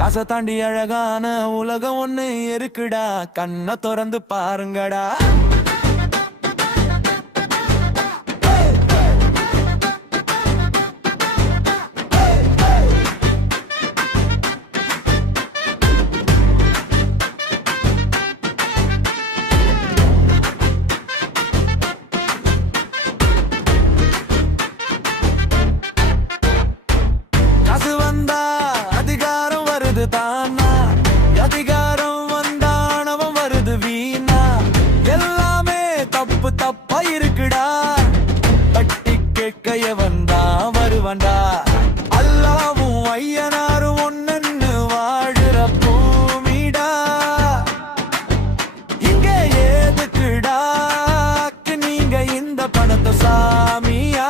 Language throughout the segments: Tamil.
காசை தாண்டி அழகான உலகம் ஒண்ணு இருக்குடா, கண்ணை திறந்து பாருங்கடா. தானா அதிகாரம் வந்தானவன் வருது வீணா, எல்லாமே தப்பு தப்பா இருக்குடா, தட்டி கேட்கைய வந்தா வருவண்டா. அல்லாவும் ஐயனாரும் ஒன்னு வாழுற பூமிடா, இங்க ஏதுக்குடா நீங்க இந்த பணத்தை சாமியா.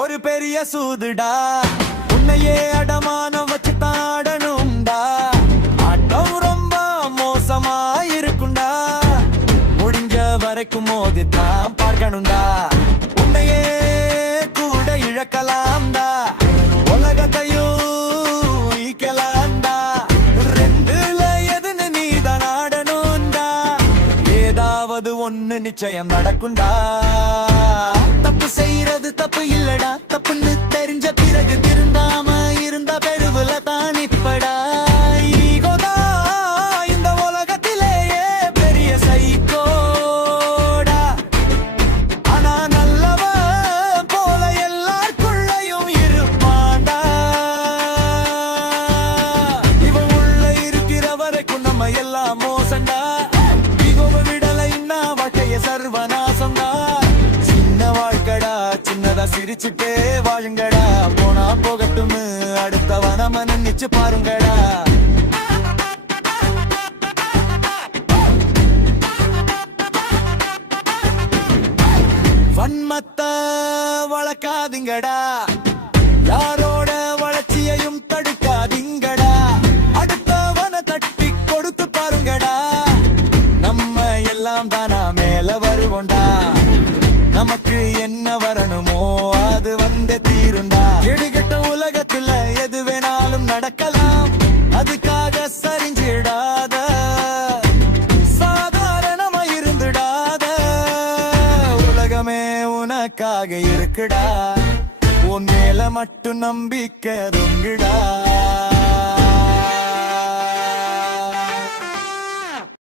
ஒரு பெரிய சூதுடா, உன்னையே அடமானம் வச்சு தாடணும்டா, ஆட்டம் ரொம்ப மோசமா இருக்குண்டா, முடிஞ்ச வரைக்கும் மோதித்தான் பார்க்கணும்டா, உன்னையே கூட இழக்கலாம்டா, உலகத்தையும் ஈக்கலாம்டா, ரெண்டுல எதுன்னு நீதான் ஆடணும்டா, ஏதாவது ஒண்ணு நிச்சயம் நடக்கும்டா. தப்பு செய்யறது தப்பு இல்லடா, தப்புன்னு தெரிஞ்ச பிறகு திருந்தாம இருந்தா பெருவுல தான் இப்படா. ஈகோதா இந்த உலகத்திலேயே பெரிய சைக்கோடா, ஆனா நல்லவன் போல எல்லாருக்குள்ளையும் இருப்பான்டா, இவன் உள்ள இருக்கிற வரைக்கும் நம்ம எல்லாம் மோசண்டா, ஈகோவை விடலைன்னா வாழ்க்கைய சர்வநாசம்டா. சின்னதா சிரிச்சுட்டே வாழுங்கடா, போனா போகட்டும் அடுத்தவன நினைச்சு பாருங்கடா. வன்மத்தை வளர்க்காதீங்கடா, யாரோட வளர்ச்சியையும் தடுக்காதீங்கடா, அடுத்தவன தட்டி கொடுத்து பாருங்கடா, நம்ம எல்லாம் தானா மேல வருவோண்டா, நமக்கு என்ன வரணுமோ அது வந்தே தீருண்டா. இடுகட்ட உலகத்துல எது வேணாலும் நடக்கலாம், அதுக்காக சரிஞ்சிடாத, சாதாரணமா இருந்துடாத, உலகமே உனக்காக இருக்குடா, உன் மேல மட்டும் நம்பிக்கை இருங்குடா.